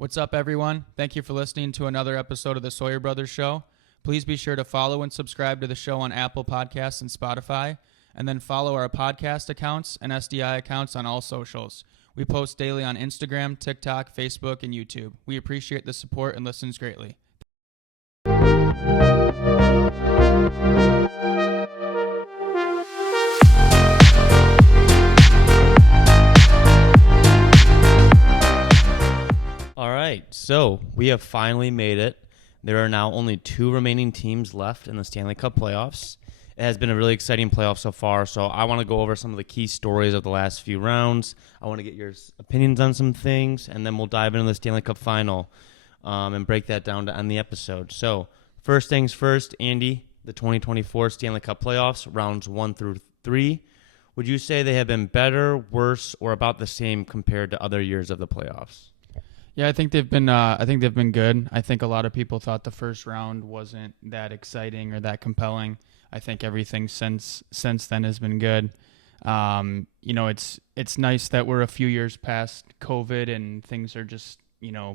What's up, everyone? Thank you for listening to another episode of the Sawyer Brothers Show. Please be sure to follow and subscribe to the show on Apple Podcasts and Spotify, and then follow our podcast accounts and SDI accounts on all socials. We post daily on Instagram, TikTok, Facebook, and YouTube. We appreciate the support and listens greatly. All right, so we have finally made it. There are now only 2 remaining teams left in the Stanley Cup playoffs. It has been a really exciting playoff so far, so I want to go over some of the key stories of the last few rounds. I want to get your opinions on some things, and then we'll dive into the Stanley Cup final and break that down to end the episode. So first things first, Andy, the 2024 Stanley Cup playoffs, rounds 1 through 3. Would you say they have been better, worse, or about the same compared to other years of the playoffs? Yeah, I think they've been. Good. I think a lot of people thought the first round wasn't that exciting or that compelling. I think everything since then has been good. It's nice that we're a few years past COVID and things are just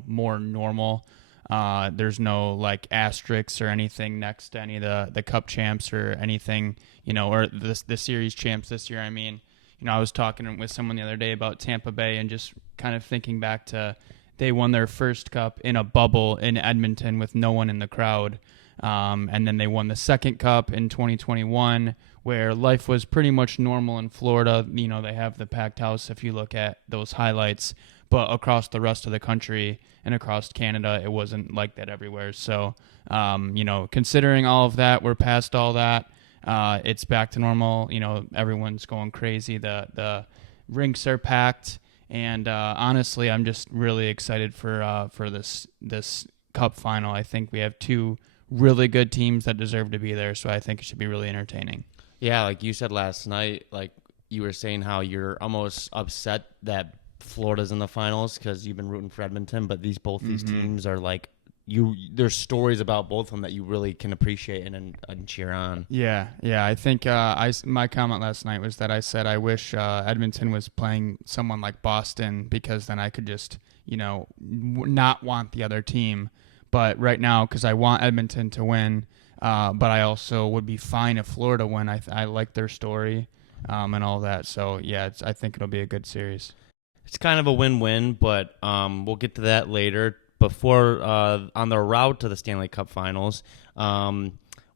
more normal. There's no like asterisks or anything next to any of the Cup champs or anything. Or the series champs this year. I mean, I was talking with someone the other day about Tampa Bay and just kind of thinking back to. They won their first cup in a bubble in Edmonton with no one in the crowd. And then they won the second cup in 2021 where life was pretty much normal in Florida. They have the packed house if you look at those highlights. But across the rest of the country and across Canada, it wasn't like that everywhere. So, considering all of that, we're past all that. It's back to normal. Everyone's going crazy. The rinks are packed. And honestly, I'm just really excited for this Cup final. I think we have 2 really good teams that deserve to be there, so I think it should be really entertaining. Yeah, like you said last night, like you were saying how you're almost upset that Florida's in the finals because you've been rooting for Edmonton, but these teams are like there's stories about both of them that you really can appreciate and cheer on. Yeah. I think my comment last night was that I said I wish Edmonton was playing someone like Boston because then I could just not want the other team. But right now, because I want Edmonton to win, but I also would be fine if Florida win. I like their story and all that. So yeah, I think it'll be a good series. It's kind of a win-win, but we'll get to that later. Before on the route to the Stanley Cup Finals,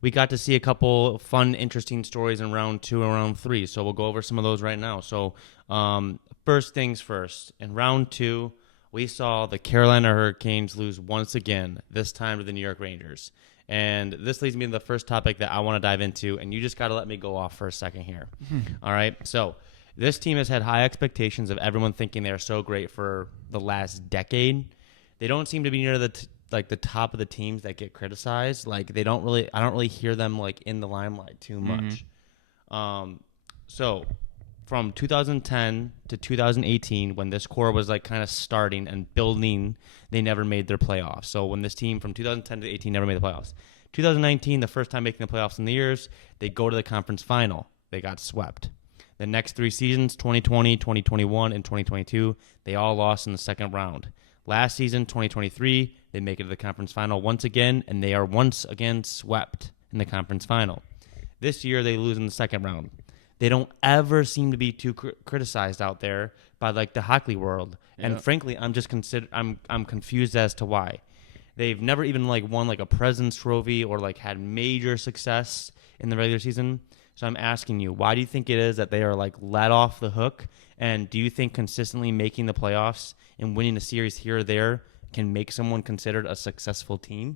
we got to see a couple fun, interesting stories in round 2 and round 3. So we'll go over some of those right now. So first things first, in round 2, we saw the Carolina Hurricanes lose once again, this time to the New York Rangers. And this leads me to the first topic that I want to dive into, and you just got to let me go off for a second here. All right? So this team has had high expectations of everyone thinking they're so great for the last decade. They don't seem to be near the top of the teams that get criticized. Like I don't really hear them like in the limelight too much. So from 2010 to 2018, when this core was like kind of starting and building, they never made their playoffs. So when this team from 2010 to 18 never made the playoffs. 2019, the first time making the playoffs in the years, they go to the conference final. They got swept. The next 3 seasons, 2020, 2021, and 2022, they all lost in the second round. Last season, 2023, they make it to the conference final once again, and they are once again swept in the conference final. This year, they lose in the second round. They don't ever seem to be too criticized out there by like the hockey world, and frankly, I'm confused as to why. They've never even like won like a President's Trophy or like had major success in the regular season. So I'm asking you, why do you think it is that they are like let off the hook? And do you think consistently making the playoffs and winning a series here or there can make someone considered a successful team?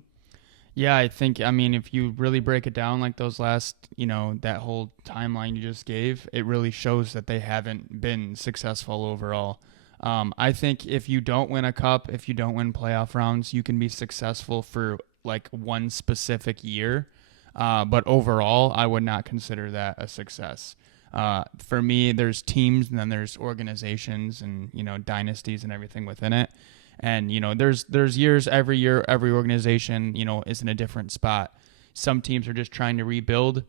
Yeah, if you really break it down like those last, that whole timeline you just gave, it really shows that they haven't been successful overall. I think if you don't win a cup, if you don't win playoff rounds, you can be successful for like one specific year. But overall, I would not consider that a success. For me, there's teams and then there's organizations and, dynasties and everything within it. And, there's years, every year, every organization, is in a different spot. Some teams are just trying to rebuild.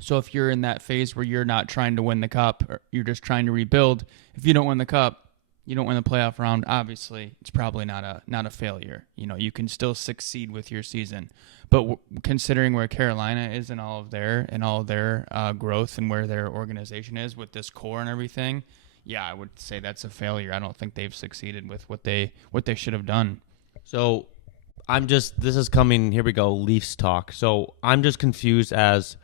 So if you're in that phase where you're not trying to win the cup, or you're just trying to rebuild, if you don't win the cup, you don't win the playoff round, obviously it's probably not a failure. You can still succeed with your season. But considering where Carolina is in all of their growth and where their organization is with this core and everything, yeah, I would say that's a failure. I don't think they've succeeded with what they should have done. So this is coming, here we go, Leafs talk. So I'm just confused as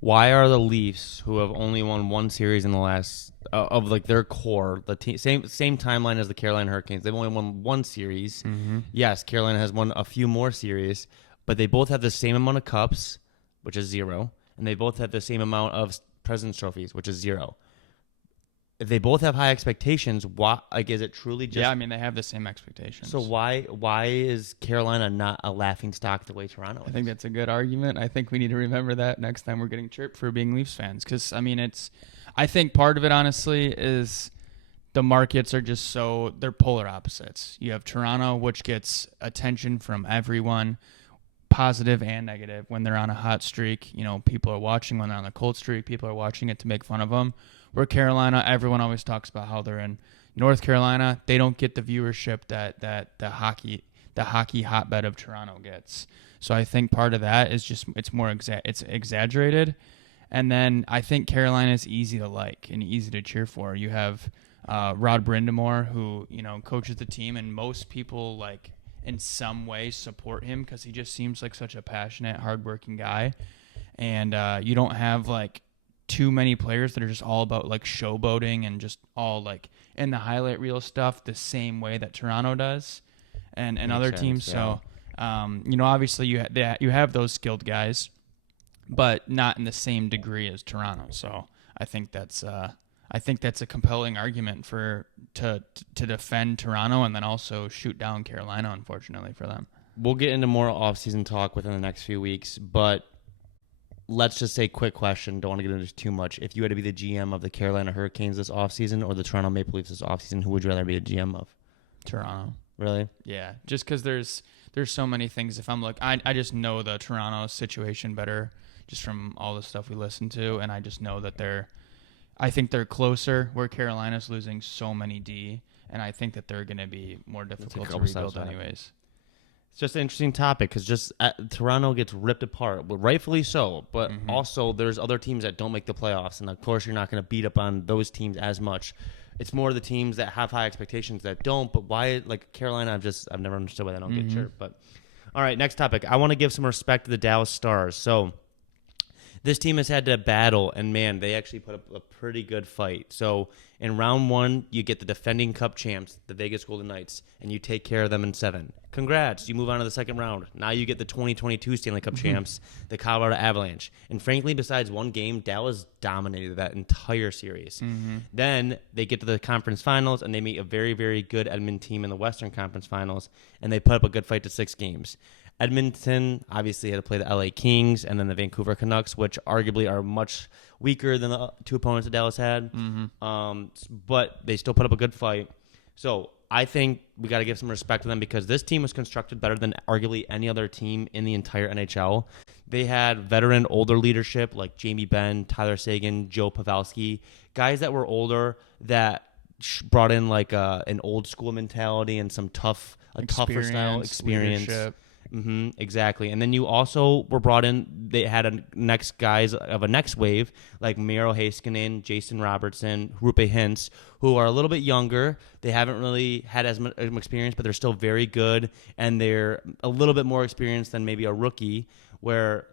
why are the Leafs, who have only won one series in the last of like their core, same timeline as the Carolina Hurricanes. They've only won one series. Mm-hmm. Yes, Carolina has won a few more series, but they both have the same amount of cups, which is 0, and they both have the same amount of President's trophies, which is 0. If they both have high expectations, why? Like, is it truly just? Yeah, I mean they have the same expectations. So why is Carolina not a laughing stock the way Toronto is? I think that's a good argument. I think we need to remember that next time we're getting chirped for being Leafs fans, because I mean I think part of it honestly is the markets are just they're polar opposites. You have Toronto, which gets attention from everyone, positive and negative. When they're on a hot streak, people are watching. When they're on a cold streak, people are watching it to make fun of them. Where Carolina, everyone always talks about how they're in North Carolina. They don't get the viewership that the hockey hotbed of Toronto gets. So I think part of that is just it's exaggerated. And then I think Carolina is easy to like and easy to cheer for. You have Rod Brindamore, who coaches the team, and most people like in some way support him because he just seems like such a passionate, hardworking guy. And you don't have like too many players that are just all about like showboating and just all like in the highlight reel stuff the same way that Toronto does and other teams. Yeah. So, obviously you have those skilled guys, but not in the same degree as Toronto. So I think that's a compelling argument to defend Toronto and then also shoot down Carolina, unfortunately for them. We'll get into more offseason talk within the next few weeks, but let's just say quick question. Don't want to get into too much. If you had to be the GM of the Carolina Hurricanes this offseason or the Toronto Maple Leafs this offseason, who would you rather be a GM of? Toronto. Really? Yeah, just because there's so many things. If I'm like, I just know the Toronto situation better just from all the stuff we listen to, and I just know that I think they're closer where Carolina's losing so many D, and I think that they're going to be more difficult to rebuild anyways. It's just an interesting topic because Toronto gets ripped apart, but rightfully so. But also there's other teams that don't make the playoffs, and of course you're not going to beat up on those teams as much. It's more the teams that have high expectations that don't. But why, like Carolina, I've never understood why they don't get chirped. But all right, next topic. I want to give some respect to the Dallas Stars. So this team has had to battle, and man, they actually put up a pretty good fight. So in round 1, you get the defending Cup champs, the Vegas Golden Knights, and you take care of them in 7. Congrats, you move on to the second round. Now you get the 2022 Stanley Cup champs, the Colorado Avalanche. And frankly, besides one game, Dallas dominated that entire series. Then they get to the conference finals, and they meet a very, very good Edmonton team in the Western Conference Finals, and they put up a good fight to 6 games. Edmonton obviously had to play the LA Kings and then the Vancouver Canucks, which arguably are much weaker than the 2 opponents that Dallas had. But they still put up a good fight. So I think we got to give some respect to them because this team was constructed better than arguably any other team in the entire NHL. They had veteran, older leadership like Jamie Benn, Tyler Seguin, Joe Pavelski, guys that were older that brought in like an old school mentality and some tougher style experience. Leadership. Exactly. And then you also were brought in, they had a next guys of a next wave, like Miro Heiskanen, Jason Robertson, Rupe Hintz, who are a little bit younger. They haven't really had as much experience, but they're still very good, and they're a little bit more experienced than maybe a rookie, where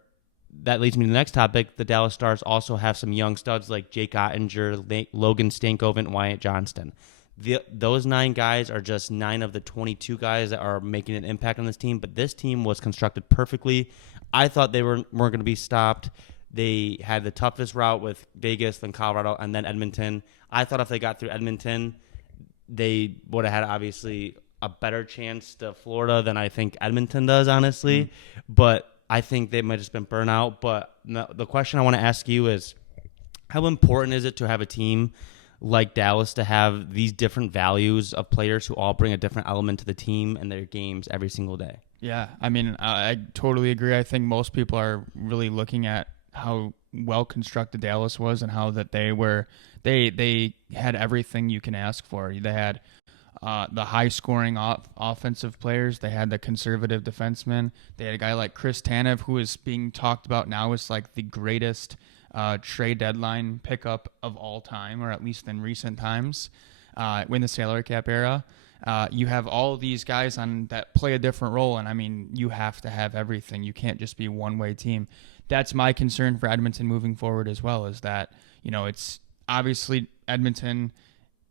that leads me to the next topic. The Dallas Stars also have some young studs like Jake Ottinger, Logan Stankoven, and Wyatt Johnston. Those 9 guys are just 9 of the 22 guys that are making an impact on this team, but this team was constructed perfectly. I thought they weren't going to be stopped. They had the toughest route with Vegas, then Colorado, and then Edmonton. I thought if they got through Edmonton, they would have had obviously a better chance to Florida than I think Edmonton does, honestly. But I think they might have just been burnt out. But the question I want to ask you is, how important is it to have a team like Dallas to have these different values of players who all bring a different element to the team and their games every single day? Yeah, I mean, I totally agree. I think most people are really looking at how well constructed Dallas was and how that they had everything you can ask for. They had the high-scoring offensive players. They had the conservative defensemen. They had a guy like Chris Tanev, who is being talked about now as like the greatest trade deadline pickup of all time, or at least in recent times, in the salary cap era. You have all these guys on that play a different role, and I mean, you have to have everything. You can't just be a one-way team. That's my concern for Edmonton moving forward as well, is that, it's obviously Edmonton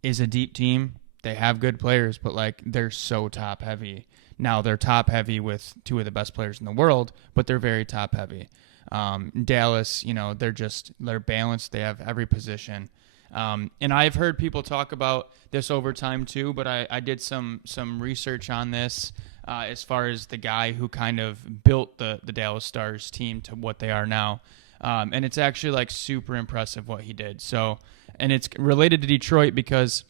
is a deep team. They have good players, but like they're so top heavy. Now they're top heavy with two of the best players in the world, but they're very top heavy. Dallas, they're balanced. They have every position. And I've heard people talk about this over time too, but I did some research on this as far as the guy who kind of built the Dallas Stars team to what they are now. And it's actually like super impressive what he did. So, and it's related to Detroit because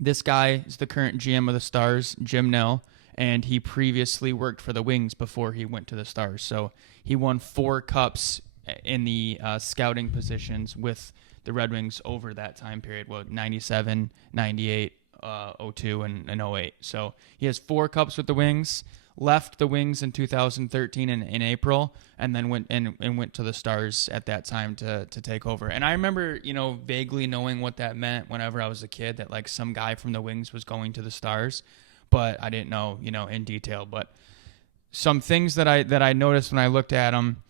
this guy is the current GM of the Stars, Jim Nill, and he previously worked for the Wings before he went to the Stars. So he won 4 cups in the scouting positions with the Red Wings over that time period, 97, 98, 02, and 08. So he has 4 cups with the Wings, left the Wings in 2013 in April, and then went to the Stars at that time to take over. And I remember, vaguely knowing what that meant whenever I was a kid, that like some guy from the Wings was going to the Stars, but I didn't know, in detail. But some things that I noticed when I looked at him,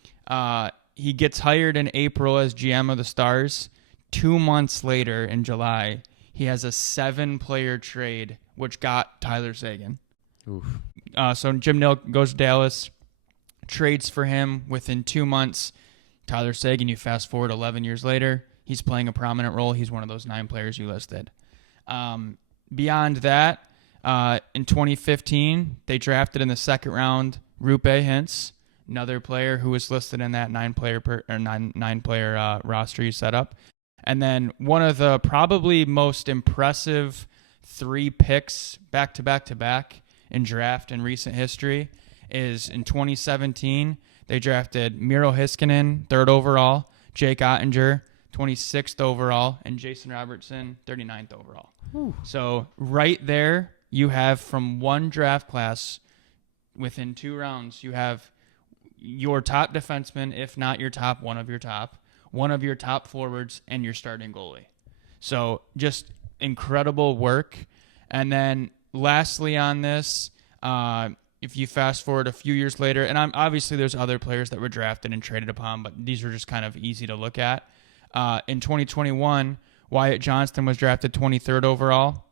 he gets hired in April as GM of the Stars. 2 months later, in July, he has a 7-player trade, which got Tyler Seguin. Oof. So Jim Nill goes to Dallas, trades for him within 2 months. Tyler Seguin, you fast forward 11 years later, he's playing a prominent role. He's one of those 9 players you listed. Beyond that, in 2015, they drafted in the second round Rupe Hintz, another player who was listed in that 9-player roster you set up. And then one of the probably most impressive 3 picks back-to-back in draft in recent history is in 2017, they drafted Miro Heiskanen, 3rd overall, Jake Ottinger, 26th overall, and Jason Robertson, 39th overall. Whew. So right there, you have from one draft class, within 2 rounds, you have your top defenseman, if not your top, one of your top forwards, and your starting goalie. So just incredible work. And then lastly on this, if you fast forward a few years later, and obviously there's other players that were drafted and traded upon, but these are just kind of easy to look at. In 2021, Wyatt Johnston was drafted 23rd overall.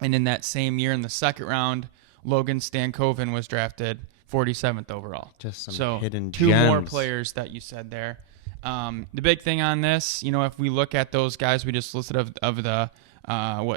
And in that same year, in the second round, Logan Stankoven was drafted 47th overall. Just some hidden 2 gems. more players that you said there. The big thing on this, if we look at those guys we just listed of the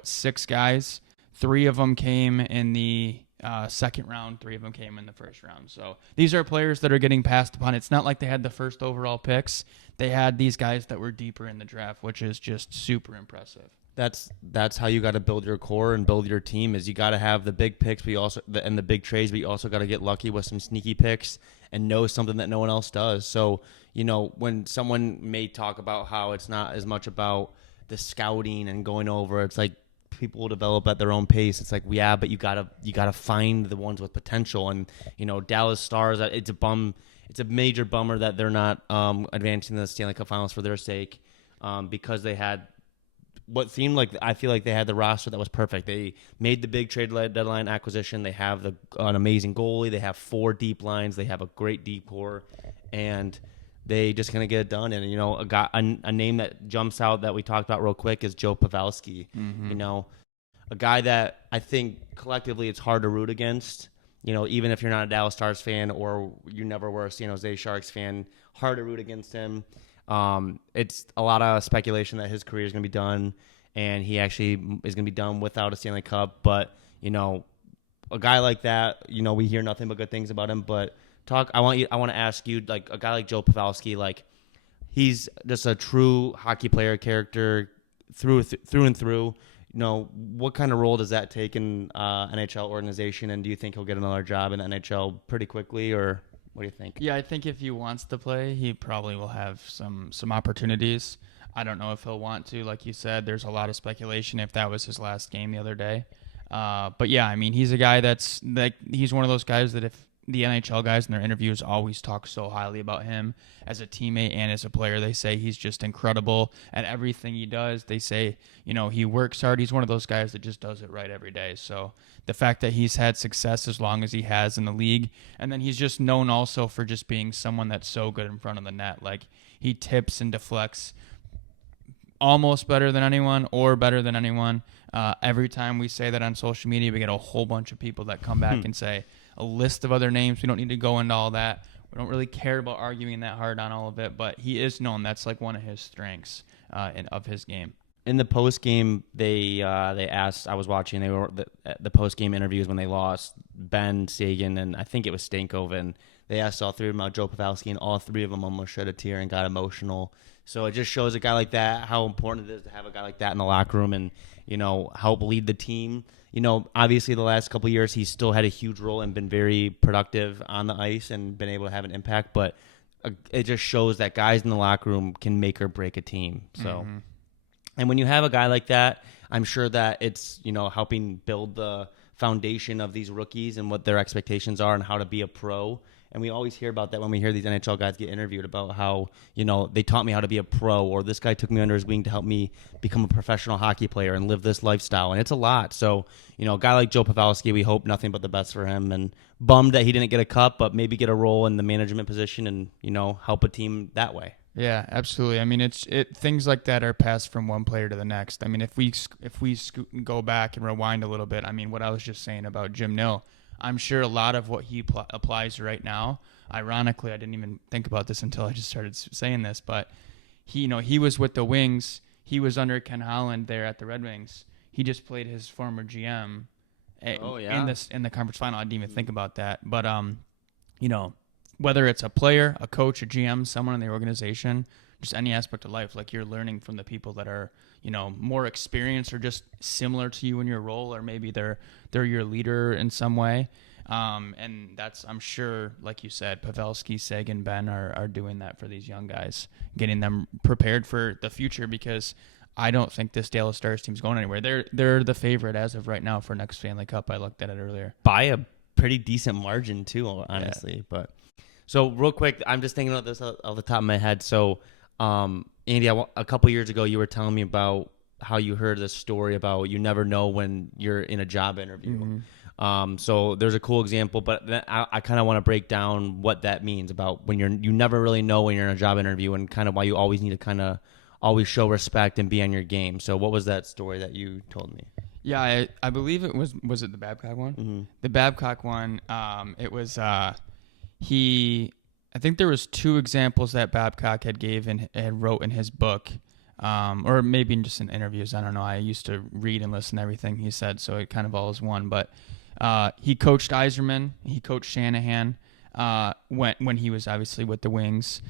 6 guys, 3 of them came in the second round, 3 of them came in the first round. So these are players that are getting passed upon. It's not like they had the first overall picks. They had these guys that were deeper in the draft, which is just super impressive. That's how you got to build your core and build your team. Is you got to have the big picks, but and the big trades, but you also got to get lucky with some sneaky picks and know something that no one else does. So when someone may talk about how it's not as much about the scouting and going over, it's like people will develop at their own pace. It's like, yeah, but you gotta find the ones with potential. And Dallas Stars, it's a major bummer that they're not advancing to the Stanley Cup Finals for their sake, because they had what seemed like, I feel like they had the roster that was perfect. They made the big trade deadline acquisition. They have an amazing goalie. They have 4 deep lines. They have a great deep core, and they just gonna get it done. And a name that jumps out that we talked about real quick is Joe Pavelski. Mm-hmm. A guy that I think collectively it's hard to root against. Even if you're not a Dallas Stars fan or you never were a San Jose Sharks fan, hard to root against him. It's a lot of speculation that his career is going to be done, and he actually is going to be done without a Stanley Cup. But, a guy like that, we hear nothing but good things about him. But I want to ask you, like, a guy like Joe Pavelski, like, he's just a true hockey player character through and through. What kind of role does that take in NHL organization, and do you think he'll get another job in the NHL pretty quickly, or what do you think? Yeah, I think if he wants to play, he probably will have some opportunities. I don't know if he'll want to. Like you said, there's a lot of speculation if that was his last game the other day. But yeah, I mean, he's a guy that's like he's one of those guys that if the NHL guys in their interviews always talk so highly about him as a teammate and as a player. They say he's just incredible at everything he does. They say, he works hard. He's one of those guys that just does it right every day. So the fact that he's had success as long as he has in the league, and then he's just known also for just being someone that's so good in front of the net. Like he tips and deflects almost better than anyone or better than anyone. Every time we say that on social media, we get a whole bunch of people that come back and say a list of other names. We don't need to go into all that. We don't really care about arguing that hard on all of it, but he is known. That's like one of his strengths of his game. In the post game, they asked. I was watching. They were the post game interviews when they lost. Ben, Sagan, and I think it was Stankoven. They asked all three of them about Joe Pavelski, and all three of them almost shed a tear and got emotional. So it just shows a guy like that how important it is to have a guy like that in the locker room and help lead the team. Obviously the last couple of years he's still had a huge role and been very productive on the ice and been able to have an impact. But it just shows that guys in the locker room can make or break a team. So. And when you have a guy like that, I'm sure that it's, helping build the foundation of these rookies and what their expectations are and how to be a pro. And we always hear about that when we hear these NHL guys get interviewed about how, they taught me how to be a pro, or this guy took me under his wing to help me become a professional hockey player and live this lifestyle. And it's a lot. So, a guy like Joe Pavelski, we hope nothing but the best for him, and bummed that he didn't get a cup, but maybe get a role in the management position and, help a team that way. Yeah, absolutely. I mean, things like that are passed from one player to the next. I mean, if we go back and rewind a little bit, I mean, what I was just saying about Jim Nill, I'm sure a lot of what he applies right now. Ironically, I didn't even think about this until I just started saying this, but he was with the Wings. He was under Ken Holland there at the Red Wings. He just played his former GM in the conference final. I didn't even think about that, but whether it's a player, a coach, a GM, someone in the organization, just any aspect of life, like you're learning from the people that are, more experienced or just similar to you in your role, or maybe they're your leader in some way. And that's, I'm sure, like you said, Pavelski, Sagan, Ben are doing that for these young guys, getting them prepared for the future, because I don't think this Dallas Stars team's going anywhere. They're the favorite as of right now for next Stanley Cup. I looked at it earlier. By a pretty decent margin too, honestly, yeah. But so real quick, I'm just thinking about this off the top of my head. So, Andy, a couple years ago, you were telling me about how you heard this story about you never know when you're in a job interview. Mm-hmm. So there's a cool example, but I kind of want to break down what that means about when you never really know when you're in a job interview, and kind of why you always need to kind of always show respect and be on your game. So what was that story that you told me? Yeah, I believe it was it the Babcock one? Mm-hmm. The Babcock one, it was I think there was two examples that Babcock had wrote in his book, or maybe just in interviews. I don't know. I used to read and listen to everything he said, so it kind of all is one. But he coached Yzerman, he coached Shanahan when he was obviously with the Wings.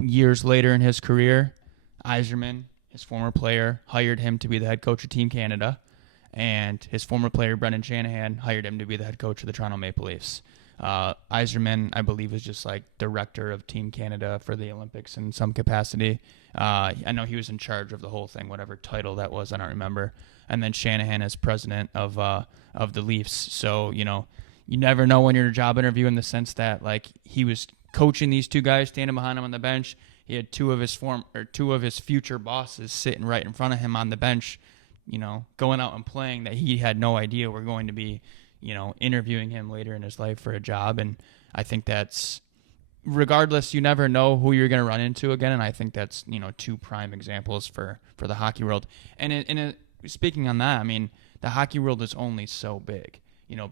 Years later in his career, Yzerman, his former player, hired him to be the head coach of Team Canada, and his former player, Brendan Shanahan, hired him to be the head coach of the Toronto Maple Leafs. Yzerman, I believe, was just like director of Team Canada for the Olympics in some capacity. I know he was in charge of the whole thing, whatever title that was, I don't remember. And then Shanahan is president of the Leafs. So, you never know when you're in a job interview, in the sense that, like, he was coaching these two guys, standing behind him on the bench. He had two of his future bosses sitting right in front of him on the bench, going out and playing, that he had no idea were going to be, interviewing him later in his life for a job. And I think that's, regardless, you never know who you're going to run into again. And I think that's, two prime examples for the hockey world. And speaking on that, I mean, the hockey world is only so big.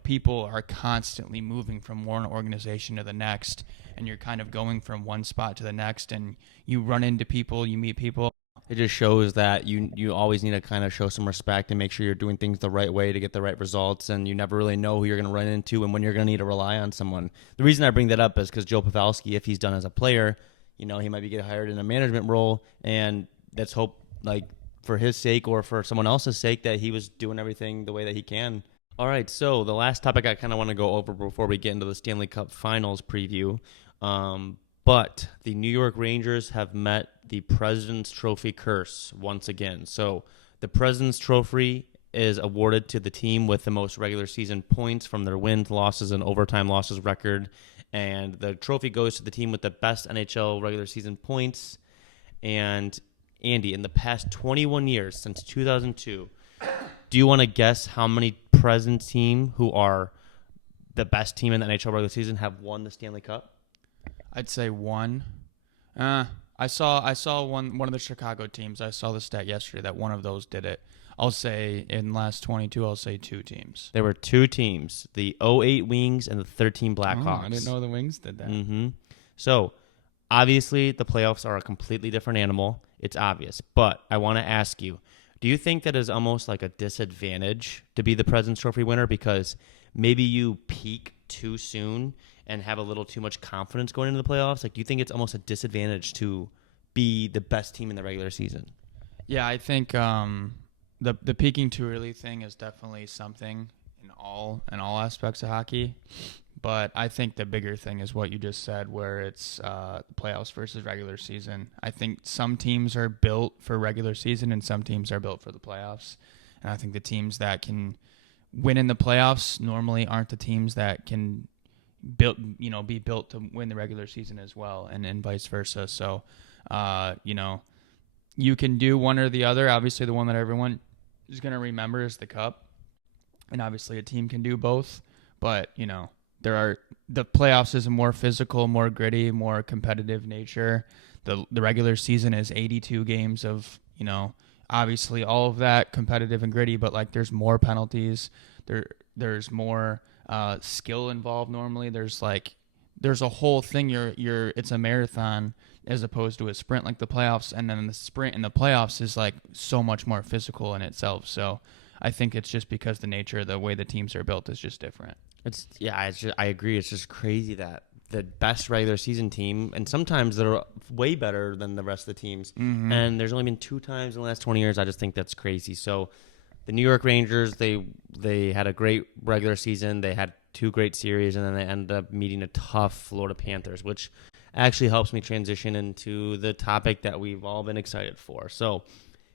People are constantly moving from one organization to the next, and you're kind of going from one spot to the next, and you run into people, you meet people. It just shows that you always need to kind of show some respect and make sure you're doing things the right way to get the right results, and you never really know who you're going to run into and when you're going to need to rely on someone. The reason I bring that up is because Joe Pavelski, if he's done as a player, he might be getting hired in a management role, and let's hope, like, for his sake or for someone else's sake, that he was doing everything the way that he can. All right, so the last topic I kind of want to go over before we get into the Stanley Cup Finals preview, but the New York Rangers have met the President's Trophy curse once again. So the President's Trophy is awarded to the team with the most regular season points from their wins, losses, and overtime losses record. And the trophy goes to the team with the best NHL regular season points. And Andy, in the past 21 years, since 2002, do you want to guess how many present team who are the best team in the NHL regular season have won the Stanley Cup? I'd say one. I saw one of the Chicago teams. I saw the stat yesterday that one of those did it. I'll say in last 22, I'll say 2 teams. There were 2 teams, the 08 Wings and the 13 Blackhawks. I didn't know the Wings did that. Mm-hmm. So, obviously, the playoffs are a completely different animal. It's obvious. But I want to ask you, do you think that is almost like a disadvantage to be the President's Trophy winner because maybe you peak too soon and have a little too much confidence going into the playoffs? Like, do you think it's almost a disadvantage to be the best team in the regular season? Yeah, I think the peaking too early thing is definitely something in all aspects of hockey. But I think the bigger thing is what you just said, where it's playoffs versus regular season. I think some teams are built for regular season and some teams are built for the playoffs. And I think the teams that can win in the playoffs normally aren't the teams that can be built to win the regular season as well, and vice versa. So, you can do one or the other. Obviously, the one that everyone is going to remember is the Cup. And obviously a team can do both. But, the playoffs is a more physical, more gritty, more competitive nature. The regular season is 82 games of, obviously all of that competitive and gritty, but like there's more penalties. There's more skill involved normally. There's a whole thing. It's a marathon as opposed to a sprint like the playoffs. And then the sprint in the playoffs is like so much more physical in itself. So I think it's just because the nature of the way the teams are built is just different. I agree. It's just crazy that the best regular season team, and sometimes they're way better than the rest of the teams. Mm-hmm. And there's only been 2 times in the last 20 years. I just think that's crazy. So the New York Rangers, they had a great regular season. They had 2 great series, and then they ended up meeting a tough Florida Panthers, which actually helps me transition into the topic that we've all been excited for. So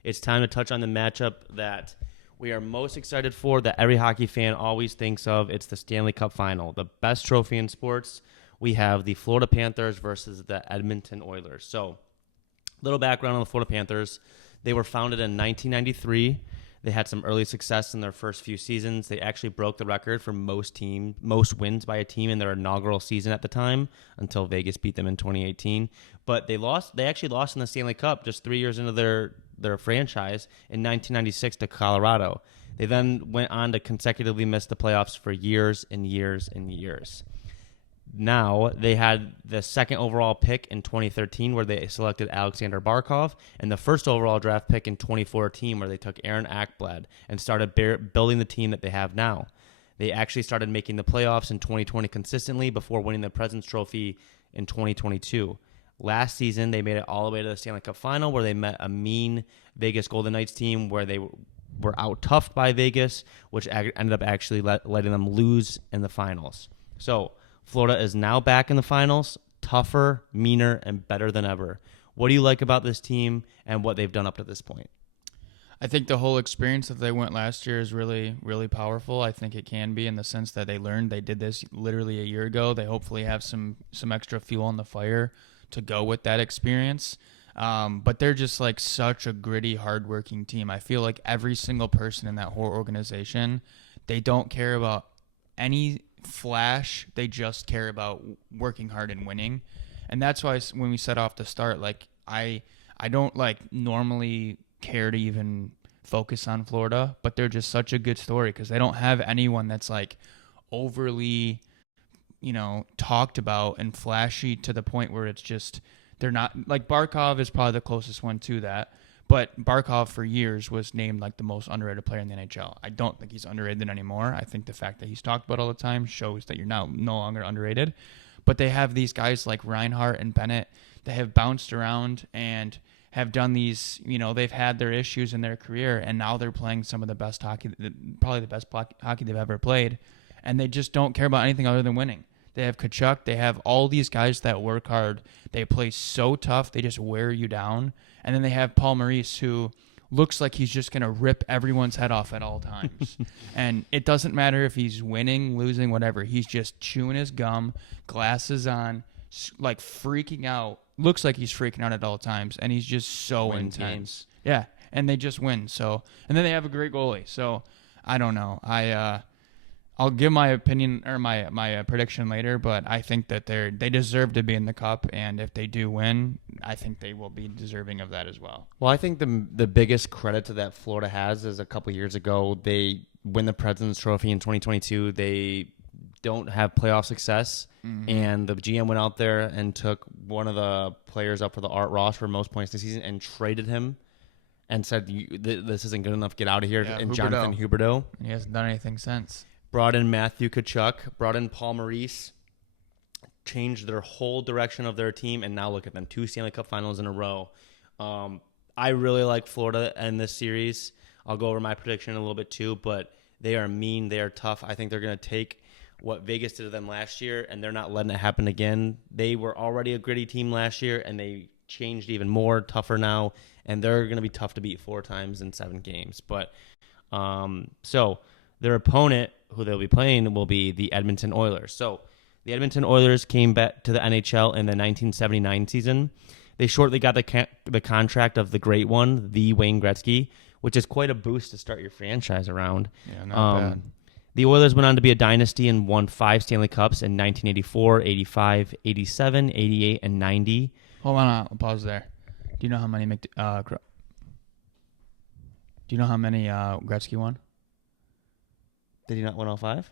it's time to touch on the matchup that we are most excited for, that every hockey fan always thinks of. It's the Stanley Cup Final, the best trophy in sports. We have the Florida Panthers versus the Edmonton Oilers. So, little background on the Florida Panthers. They were founded in 1993. They had some early success in their first few seasons. They actually broke the record for most wins by a team in their inaugural season at the time, until Vegas beat them in 2018. But they actually lost in the Stanley Cup just 3 years into their franchise in 1996 to Colorado. They then went on to consecutively miss the playoffs for years and years and years. Now, they had the second overall pick in 2013 where they selected Alexander Barkov, and the first overall draft pick in 2014 where they took Aaron Ekblad and started building the team that they have now. They actually started making the playoffs in 2020 consistently before winning the President's Trophy in 2022. Last season, they made it all the way to the Stanley Cup Final where they met a mean Vegas Golden Knights team where they were out-toughed by Vegas, which ended up actually letting them lose in the finals. So, Florida is now back in the finals, tougher, meaner, and better than ever. What do you like about this team and what they've done up to this point? I think the whole experience that they went last year is really, really powerful. I think it can be in the sense that they learned they did this literally a year ago. They hopefully have some extra fuel on the fire to go with that experience. But they're just like such a gritty, hardworking team. I feel like every single person in that whole organization, they don't care about any flash. They just care about working hard and winning. And that's why when we set off to start, like I don't like normally care to even focus on Florida, but they're just such a good story because they don't have anyone that's like overly talked about and flashy to the point where it's just they're not like Barkov is probably the closest one to that. But Barkov for years was named like the most underrated player in the NHL. I don't think he's underrated anymore. I think the fact that he's talked about all the time shows that you're now no longer underrated. But they have these guys like Reinhart and Bennett that have bounced around and have done these, they've had their issues in their career, and now they're playing some of the best hockey, probably the best hockey they've ever played, and they just don't care about anything other than winning. They have Kachuk. They have all these guys that work hard. They play so tough. They just wear you down. And then they have Paul Maurice, who looks like he's just going to rip everyone's head off at all times. And it doesn't matter if he's winning, losing, whatever. He's just chewing his gum, glasses on, like freaking out. Looks like he's freaking out at all times, and he's just so intense. Games. Yeah, and they just win. So, and then they have a great goalie. So, I don't know. I'll give my opinion or my prediction later, but I think that they deserve to be in the cup, and if they do win, I think they will be deserving of that as well. Well, I think the biggest credit to that Florida has is a couple years ago they win the President's Trophy in 2022. They don't have playoff success, and the GM went out there and took one of the players up for the Art Ross for most points this season and traded him and said, this isn't good enough, get out of here, and Jonathan Huberdeau. And he hasn't done anything since. Brought in Matthew Tkachuk, brought in Paul Maurice, changed their whole direction of their team, and now look at them, 2 Stanley Cup Finals in a row. I really like Florida in this series. I'll go over my prediction a little bit too, but they are mean, they are tough. I think they're going to take what Vegas did to them last year, and they're not letting it happen again. They were already a gritty team last year, and they changed even more, tougher now, and they're going to be tough to beat 4 times in 7 games. But so their opponent, who they'll be playing, will be the Edmonton Oilers. So the Edmonton Oilers came back to the NHL in the 1979 season. They shortly got the contract of the great one, the Wayne Gretzky, which is quite a boost to start your franchise around. Yeah, not bad. The Oilers went on to be a dynasty and won 5 Stanley Cups in 1984, 85, 87, 88, and 90. Hold on, I'll pause there. Do you know how many Gretzky won? Did he not win all 5?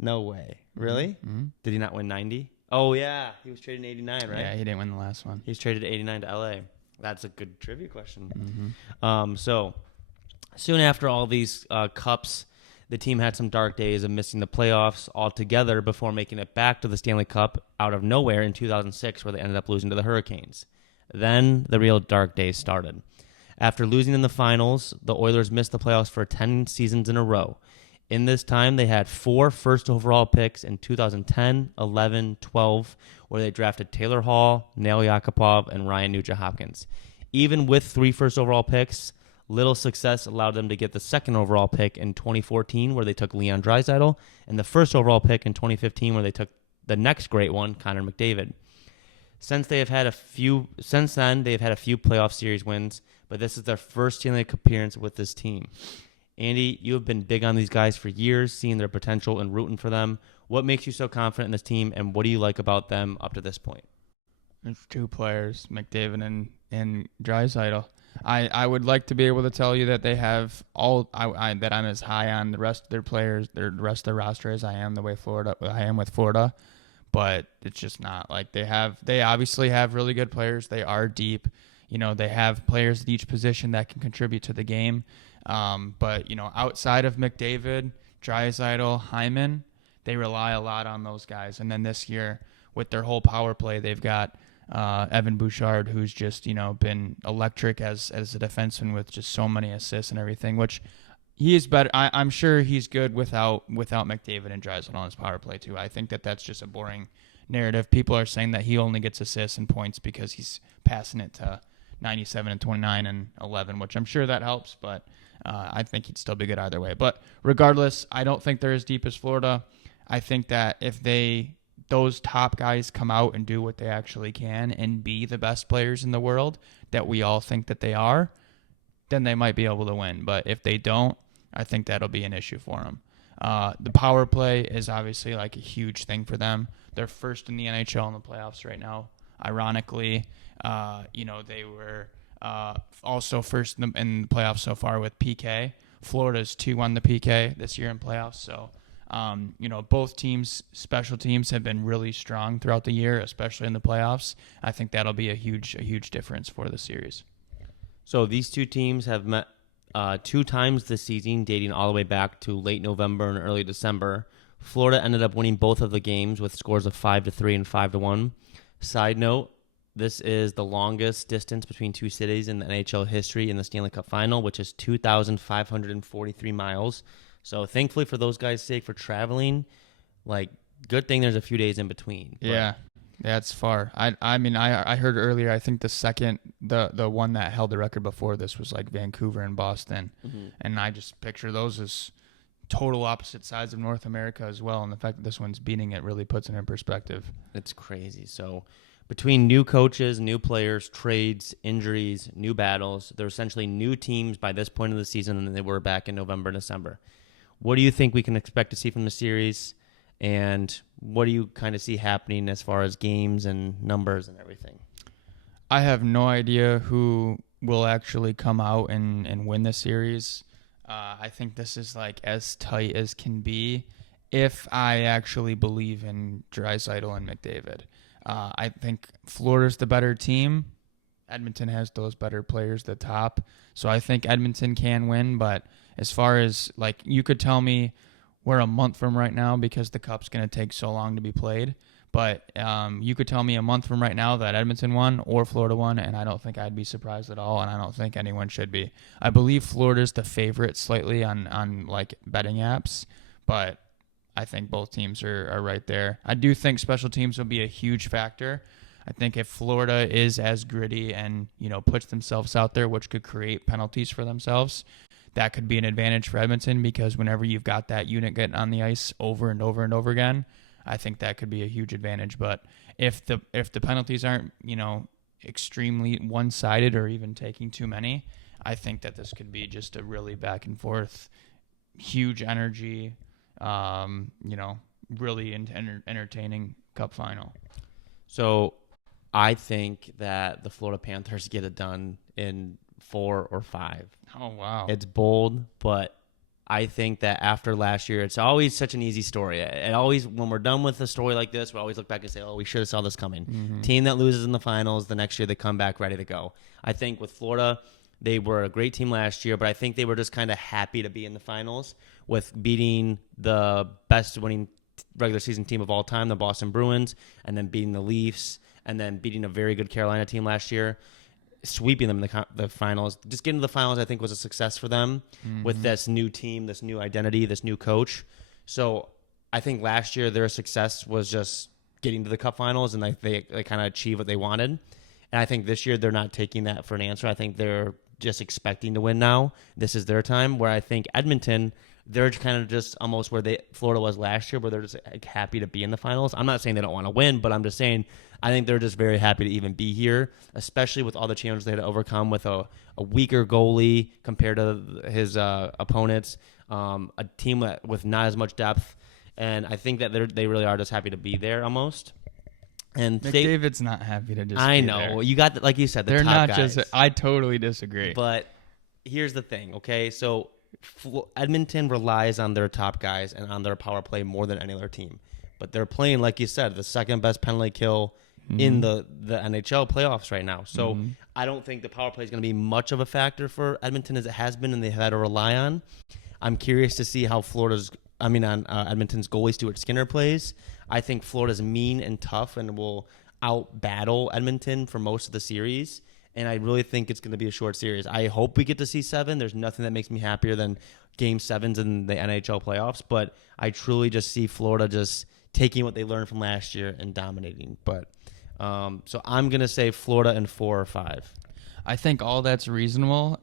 No way. Really? Mm-hmm. Did he not win 90? Oh, yeah. He was traded in 89, right? Yeah, he didn't win the last one. He was traded 89 to L.A. That's a good trivia question. Mm-hmm. So soon after all these cups, the team had some dark days of missing the playoffs altogether before making it back to the Stanley Cup out of nowhere in 2006, where they ended up losing to the Hurricanes. Then the real dark days started. After losing in the finals, the Oilers missed the playoffs for 10 seasons in a row. In this time, they had 4 first overall picks in 2010, 11, 12, where they drafted Taylor Hall, Nail Yakupov, and Ryan Nugent-Hopkins. Even with 3 first overall picks, little success allowed them to get the second overall pick in 2014, where they took Leon Draisaitl, and the first overall pick in 2015, where they took the next great one, Connor McDavid. Since then, they've had a few playoff series wins, but this is their first Stanley Cup appearance with this team. Andy, you have been big on these guys for years, seeing their potential and rooting for them. What makes you so confident in this team, and what do you like about them up to this point? There's 2 players, McDavid and Draisaitl. I would like to be able to tell you that they have that I'm as high on the rest of their players, the rest of their roster as I am with Florida, but it's just not. Like they obviously have really good players. They are deep. They have players at each position that can contribute to the game. But outside of McDavid, Draisaitl, Hyman, they rely a lot on those guys. And then this year, with their whole power play, they've got Evan Bouchard, who's just been electric as a defenseman with just so many assists and everything. Which he is better. I'm sure he's good without McDavid and Draisaitl on his power play too. I think that's just a boring narrative. People are saying that he only gets assists and points because he's passing it to 97 and 29 and 11, which I'm sure that helps, but I think he'd still be good either way. But regardless, I don't think they're as deep as Florida. I think that if those top guys come out and do what they actually can and be the best players in the world that we all think that they are, then they might be able to win. But if they don't, I think that'll be an issue for them. The power play is obviously like a huge thing for them. They're first in the NHL in the playoffs right now. Ironically, they were also first in the playoffs so far with PK. Florida's 2 on the PK this year in playoffs. So, both teams' special teams have been really strong throughout the year, especially in the playoffs. I think that'll be a huge difference for the series. So these 2 teams have met 2 times this season, dating all the way back to late November and early December. Florida ended up winning both of the games with scores of 5-3 and 5-1. Side note, this is the longest distance between 2 cities in the NHL history in the Stanley Cup Final, which is 2,543 miles. So thankfully for those guys' sake for traveling, good thing there's a few days in between. But, yeah. Yeah, it's far. I mean, I heard earlier, I think the one that held the record before this was like Vancouver and Boston. Mm-hmm. And I just picture those as total opposite sides of North America as well. And the fact that this one's beating it really puts it in perspective. It's crazy. So between new coaches, new players, trades, injuries, new battles, they're essentially new teams by this point of the season than they were back in November, December. What do you think we can expect to see from the series? And what do you kind of see happening as far as games and numbers and everything? I have no idea who will actually come out and win the series. I think this is like as tight as can be if I actually believe in Draisaitl and McDavid. I think Florida's the better team. Edmonton has those better players at the top. So I think Edmonton can win. But as far as, like, you could tell me we're a month from right now because the Cup's going to take so long to be played. But you could tell me a month from right now that Edmonton won or Florida won, and I don't think I'd be surprised at all, and I don't think anyone should be. I believe Florida's the favorite slightly on like betting apps, but I think both teams are right there. I do think special teams will be a huge factor. I think if Florida is as gritty and, puts themselves out there, which could create penalties for themselves, that could be an advantage for Edmonton, because whenever you've got that unit getting on the ice over and over and over again, I think that could be a huge advantage. But if the penalties aren't, extremely one-sided or even taking too many, I think that this could be just a really back and forth, huge energy, really entertaining Cup final. So I think that the Florida Panthers get it done in 4 or 5. Oh, wow. It's bold, but I think that after last year, it's always such an easy story. It always, when we're done with a story like this, we always look back and say, oh, we should have saw this coming. Mm-hmm. Team that loses in the finals, the next year they come back ready to go. I think with Florida, they were a great team last year, but I think they were just kind of happy to be in the finals with beating the best winning regular season team of all time, the Boston Bruins, and then beating the Leafs, and then beating a very good Carolina team last year, sweeping them in the finals. Just getting to the finals, I think, was a success for them with this new team, this new identity, this new coach. So I think last year their success was just getting to the Cup Finals, and they kind of achieved what they wanted. And I think this year they're not taking that for an answer. I think they're just expecting to win now. This is their time, where I think Edmonton, they're kind of just almost where Florida was last year, where they're just happy to be in the finals. I'm not saying they don't want to win, but I'm just saying I think they're just very happy to even be here, especially with all the challenges they had to overcome with a weaker goalie compared to his opponents, a team with not as much depth. And I think that they really are just happy to be there almost. And McDavid's not happy to just I be know. there. You got, like you said, the They're top not guys. just. I totally disagree. But here's the thing, okay? So Edmonton relies on their top guys and on their power play more than any other team. But they're playing, like you said, the second best penalty kill in the NHL playoffs right now. So I don't think the power play is going to be much of a factor for Edmonton as it has been and they've had to rely on. I'm curious to see how Edmonton's goalie Stuart Skinner plays. I think Florida's mean and tough and will out-battle Edmonton for most of the series. And I really think it's going to be a short series. I hope we get to see 7. There's nothing that makes me happier than Game 7s in the NHL playoffs. But I truly just see Florida just taking what they learned from last year and dominating. But so I'm going to say Florida in 4 or 5. I think all that's reasonable.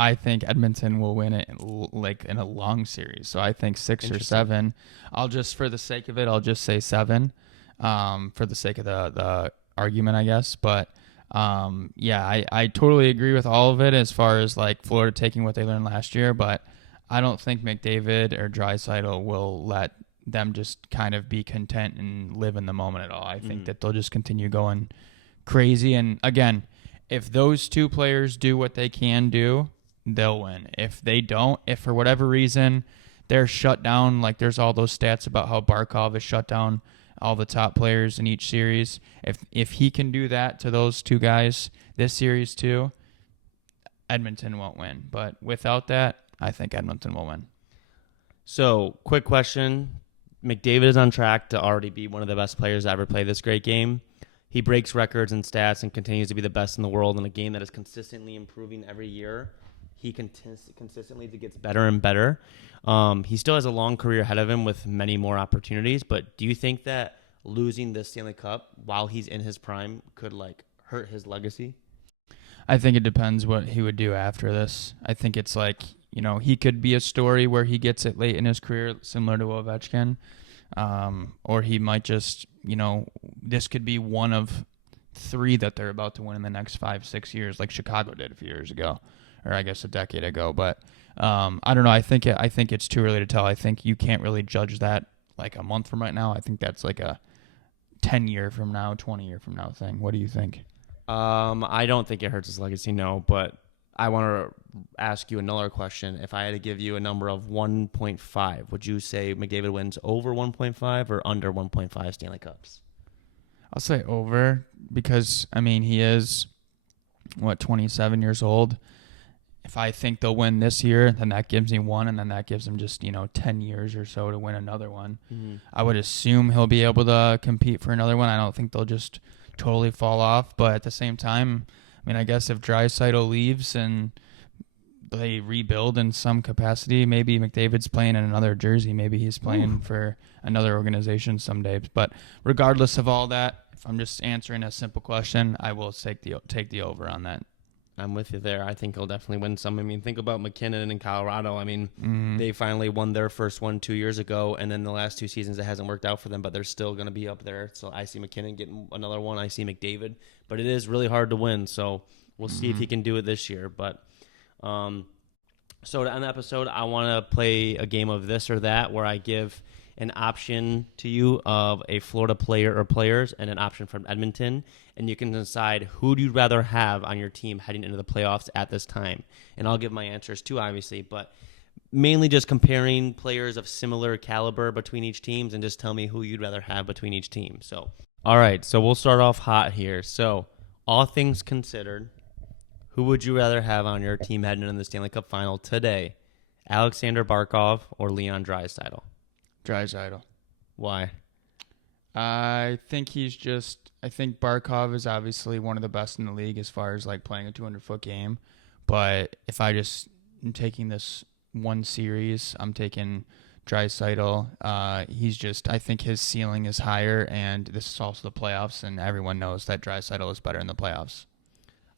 I think Edmonton will win it in a long series. So I think 6 or 7. For the sake of it, I'll just say 7 for the sake of the argument, I guess. But I totally agree with all of it as far as like Florida taking what they learned last year. But I don't think McDavid or Draisaitl will let them just kind of be content and live in the moment at all. I think that they'll just continue going crazy. And again, if those two players do what they can do, they'll win. If they don't, if for whatever reason they're shut down, like there's all those stats about how Barkov is shut down all the top players in each series. If he can do that to those two guys this series too, Edmonton won't win. But without that, I think Edmonton will win. So, quick question. McDavid is on track to already be one of the best players to ever play this great game. He breaks records and stats and continues to be the best in the world in a game that is consistently improving every year. He consistently gets better and better. He still has a long career ahead of him with many more opportunities, but do you think that losing this Stanley Cup while he's in his prime could like hurt his legacy? I think it depends what he would do after this. I think it's like, he could be a story where he gets it late in his career, similar to Ovechkin. Or he might just, this could be one of 3 that they're about to win in the next 5-6 years, like Chicago did a few years ago, or I guess a decade ago. But I don't know. I think it's too early to tell. I think you can't really judge that like a month from right now. I think that's like a 10-year from now, 20-year from now thing. What do you think? I don't think it hurts his legacy, no, but I want to ask you another question. If I had to give you a number of 1.5, would you say McDavid wins over 1.5 or under 1.5 Stanley Cups? I'll say over because, he is, 27 years old. If I think they'll win this year, then that gives me 1, and then that gives him just, 10 years or so to win another one. Mm-hmm. I would assume he'll be able to compete for another one. I don't think they'll just totally fall off, but at the same time, I guess if Draisaitl leaves and they rebuild in some capacity, maybe McDavid's playing in another jersey. Maybe he's playing for another organization someday. But regardless of all that, if I'm just answering a simple question, I will take the over on that. I'm with you there. I think he'll definitely win some. Think about McKinnon in Colorado. They finally won their first one 2 years ago, and then the last 2 seasons it hasn't worked out for them, but they're still going to be up there. So I see McKinnon getting another one. I see McDavid, but it is really hard to win. So we'll see if he can do it this year. But so to end the episode, I want to play a game of this or that where I give an option to you of a Florida player or players and an option from Edmonton, and you can decide who you'd rather have on your team heading into the playoffs at this time. And I'll give my answers too, obviously, but mainly just comparing players of similar caliber between each teams and just tell me who you'd rather have between each team. So, all right, so we'll start off hot here. So, all things considered, who would you rather have on your team heading into the Stanley Cup Final today? Alexander Barkov or Leon Draisaitl? Draisaitl. Why? I think Barkov is obviously one of the best in the league as far as like playing a 200-foot game. But if I just am taking this one series, I'm taking Draisaitl. I think his ceiling is higher, and this is also the playoffs, and everyone knows that Draisaitl is better in the playoffs.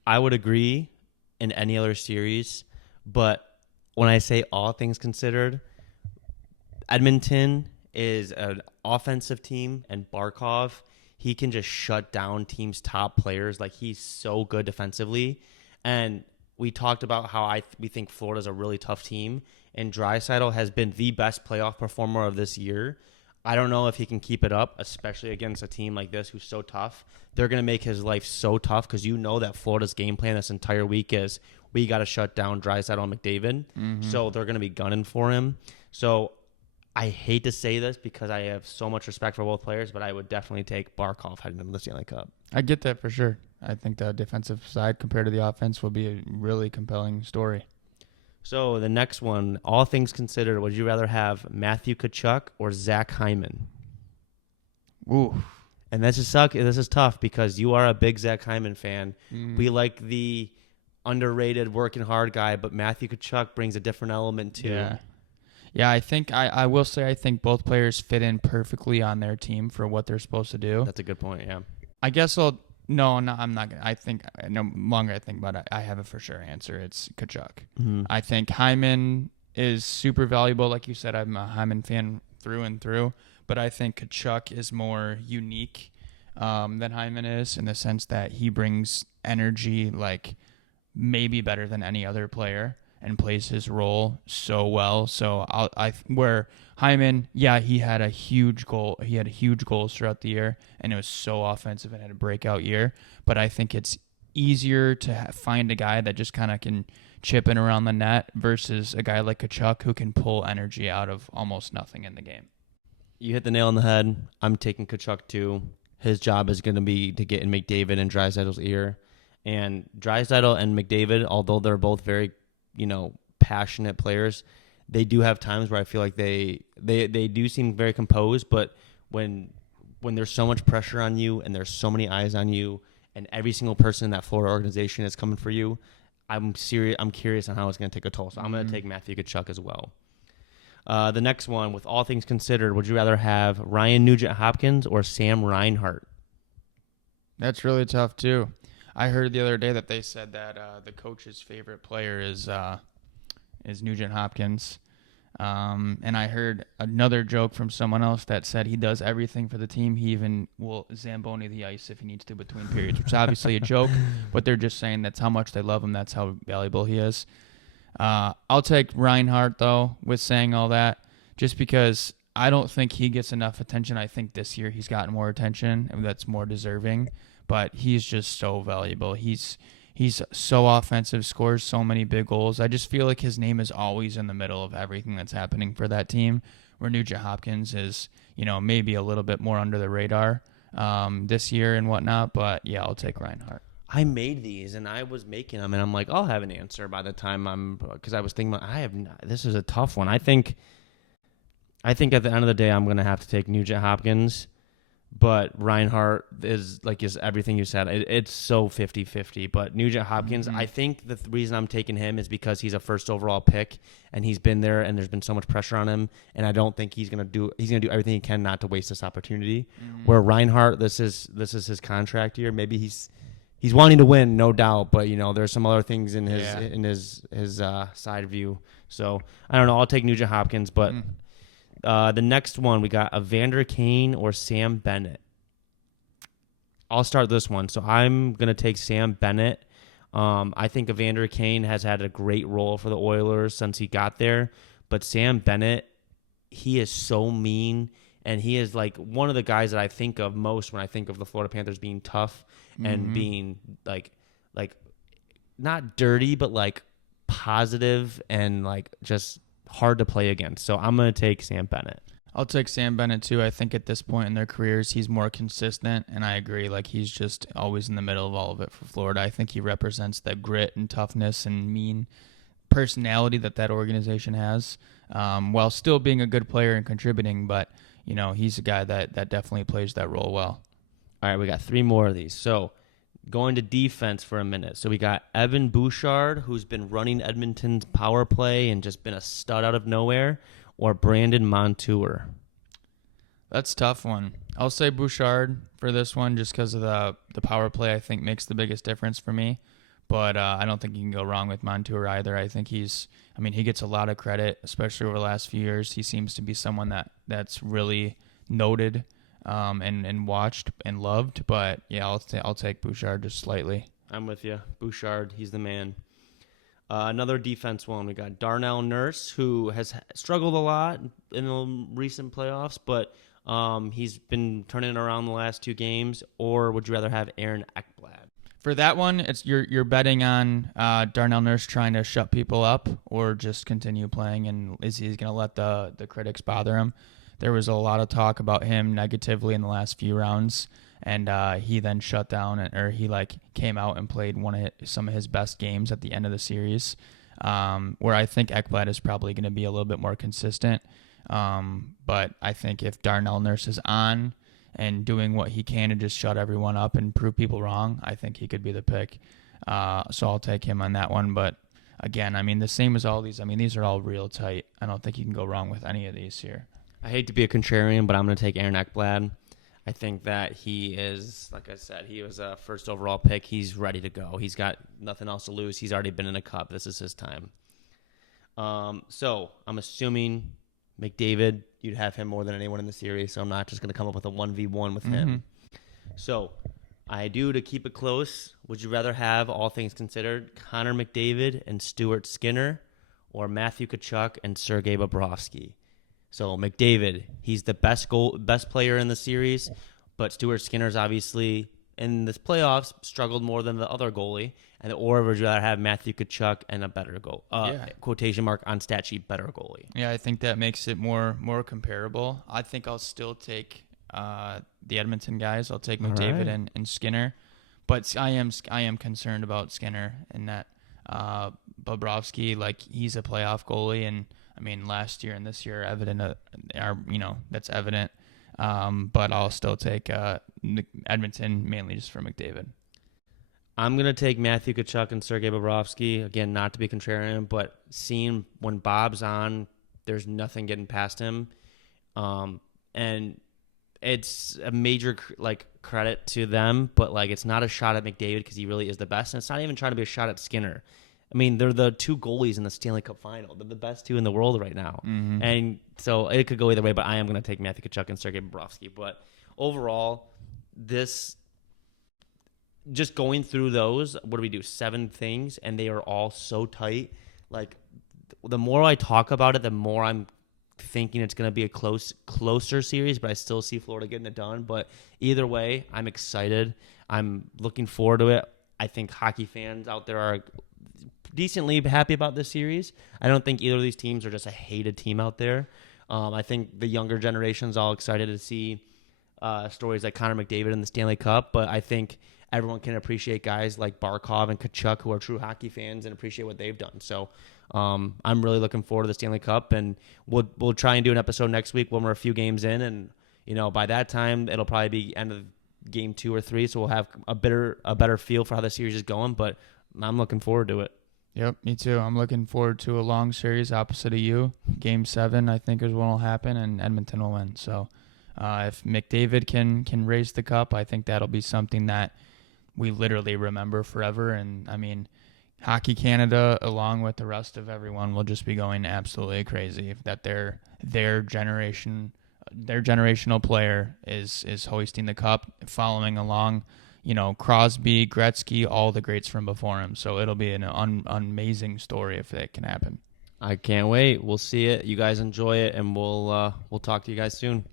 I would agree in any other series, but when I say all things considered, Edmonton is an offensive team, and Barkov, he can just shut down teams' top players. Like, he's so good defensively. And we talked about how we think Florida's a really tough team, and Draisaitl has been the best playoff performer of this year. I don't know if he can keep it up, especially against a team like this who's so tough. They're going to make his life so tough because you know that Florida's game plan this entire week is we got to shut down Draisaitl and McDavid. Mm-hmm. So they're going to be gunning for him. So I hate to say this because I have so much respect for both players, but I would definitely take Barkov heading into the Stanley Cup. I get that for sure. I think the defensive side compared to the offense will be a really compelling story. So the next one, all things considered, would you rather have Matthew Tkachuk or Zach Hyman? Ooh. And this is tough because you are a big Zach Hyman fan. We like the underrated, working hard guy, but Matthew Tkachuk brings a different element too. Yeah, I think I will say I think both players fit in perfectly on their team for what they're supposed to do. That's a good point, yeah. I guess I'm not going to. I think, no longer I think about it, I have a for sure answer. It's Tkachuk. Mm-hmm. I think Hyman is super valuable. Like you said, I'm a Hyman fan through and through, but I think Tkachuk is more unique than Hyman is in the sense that he brings energy like maybe better than any other player and plays his role so well. So where Hyman, he had a huge goal. He had huge goals throughout the year, and it was so offensive and had a breakout year. But I think it's easier to find a guy that just kind of can chip in around the net versus a guy like Tkachuk who can pull energy out of almost nothing in the game. You hit the nail on the head. I'm taking Tkachuk too. His job is going to be to get in McDavid and Draisaitl's ear. And Draisaitl and McDavid, although they're both very passionate players, they do have times where I feel like they do seem very composed, but when there's so much pressure on you and there's so many eyes on you and every single person in that Florida organization is coming for you, I'm curious on how it's going to take a toll. So I'm going to take Matthew Tkachuk as well. The next one, with all things considered, would you rather have Ryan Nugent-Hopkins or Sam Reinhart? That's really tough too. I heard the other day that they said that the coach's favorite player is Nugent Hopkins. And I heard another joke from someone else that said he does everything for the team. He even will Zamboni the ice if he needs to between periods, which is obviously a joke, but they're just saying that's how much they love him. That's how valuable he is. I'll take Reinhardt, though, with saying all that, just because I don't think he gets enough attention. I think this year he's gotten more attention, and that's more deserving, but he's just so valuable. He's so offensive, scores so many big goals. I just feel like his name is always in the middle of everything that's happening for that team, where Nugent Hopkins is, maybe a little bit more under the radar this year and whatnot. But, yeah, I'll take Reinhardt. I made these, and I was making them, and I'm like, I'll have an answer by the time because I was thinking, this is a tough one. I think at the end of the day, I'm going to have to take Nugent Hopkins. But Reinhardt is everything you said. It's so 50-50. But Nugent Hopkins, I think the reason I'm taking him is because he's a first overall pick, and he's been there, and there's been so much pressure on him. And I don't think he's gonna do everything he can not to waste this opportunity. Where Reinhardt, this is his contract year. Maybe he's wanting to win, no doubt. But there's some other things in his side view. So I don't know. I'll take Nugent Hopkins, but. The next one, we got Evander Kane or Sam Bennett. I'll start this one. So I'm going to take Sam Bennett. I think Evander Kane has had a great role for the Oilers since he got there. But Sam Bennett, he is so mean, and he is like one of the guys that I think of most when I think of the Florida Panthers being tough and being like not dirty, but like positive and like just hard to play against. So I'm going to take Sam Bennett. I'll take Sam Bennett too. I think at this point in their careers, he's more consistent, and I agree. Like, he's just always in the middle of all of it for Florida. I think he represents that grit and toughness and mean personality that organization has, while still being a good player and contributing. But, he's a guy that definitely plays that role well. All right, we got 3 more of these. So going to defense for a minute. So we got Evan Bouchard, who's been running Edmonton's power play and just been a stud out of nowhere, or Brandon Montour. That's a tough one. I'll say Bouchard for this one just because of the power play, I think, makes the biggest difference for me. But I don't think you can go wrong with Montour either. I think he gets a lot of credit, especially over the last few years. He seems to be someone that's really noted and watched and loved. But, yeah, I'll take Bouchard just slightly. I'm with you. Bouchard, he's the man. Another defense one, we got Darnell Nurse, who has struggled a lot in the recent playoffs, but he's been turning it around the last 2 games. Or would you rather have Aaron Ekblad? For that one, it's you're betting on Darnell Nurse trying to shut people up or just continue playing, and is he going to let the critics bother him? There was a lot of talk about him negatively in the last few rounds, and he then shut down, or he came out and played some of his best games at the end of the series, where I think Ekblad is probably going to be a little bit more consistent. But I think if Darnell Nurse is on and doing what he can to just shut everyone up and prove people wrong, I think he could be the pick. So I'll take him on that one. But again, the same as all these. These are all real tight. I don't think you can go wrong with any of these here. I hate to be a contrarian, but I'm going to take Aaron Ekblad. I think that he is, like I said, he was a first overall pick. He's ready to go. He's got nothing else to lose. He's already been in a cup. This is his time. So I'm assuming McDavid, you'd have him more than anyone in the series, so I'm not just going to come up with a 1v1 with him. So to keep it close, would you rather have, all things considered, Connor McDavid and Stuart Skinner, or Matthew Tkachuk and Sergei Bobrovsky? So McDavid, he's the best player in the series, but Stuart Skinner's obviously in this playoffs struggled more than the other goalie. Or would you rather have Matthew Tkachuk and a better goal? Quotation mark on stat sheet, better goalie. Yeah, I think that makes it more comparable. I think I'll still take the Edmonton guys. I'll take McDavid and Skinner, but I am concerned about Skinner in that Bobrovsky, he's a playoff goalie, and last year and this year that's evident. But I'll still take Edmonton mainly just for McDavid. I'm going to take Matthew Tkachuk and Sergei Bobrovsky. Again, not to be contrarian, but seeing when Bob's on, There's nothing getting past him. And it's a major credit to them, but like it's not a shot at McDavid because he really is the best, and it's not even trying to be a shot at Skinner. I mean, they're the two goalies in the Stanley Cup Final. They're the best two in the world right now, and so it could go either way. But I am going to take Matthew Tkachuk and Sergei Bobrovsky. But overall, this just going through those, what do we do? 7 things, and they are all so tight. Like the more I talk about it, the more I'm thinking it's going to be a closer series, but I still see Florida getting it done. But either way, I'm excited. I'm looking forward to it. I think hockey fans out there are decently happy about this series. I don't think either of these teams are just a hated team out there. I think the younger generation's all excited to see stories like Connor McDavid in the Stanley Cup, but I think everyone can appreciate guys like Barkov and Tkachuk who are true hockey fans and appreciate what they've done. So I'm really looking forward to the Stanley Cup, and we'll try and do an episode next week when we're a few games in, and by that time it'll probably be end of game 2 or 3, so we'll have a better feel for how the series is going. But I'm looking forward to it. Yep, me too. I'm looking forward to a long series opposite of you. Game 7, I think, is when will happen, and Edmonton will win. So if McDavid can raise the cup, I think that'll be something that we literally remember forever. And, I mean, Hockey Canada, along with the rest of everyone, will just be going absolutely crazy that their generational player is hoisting the cup, following along, Crosby, Gretzky, all the greats from before him. So it'll be an amazing story if it can happen. I can't wait. We'll see it. You guys enjoy it, and we'll talk to you guys soon.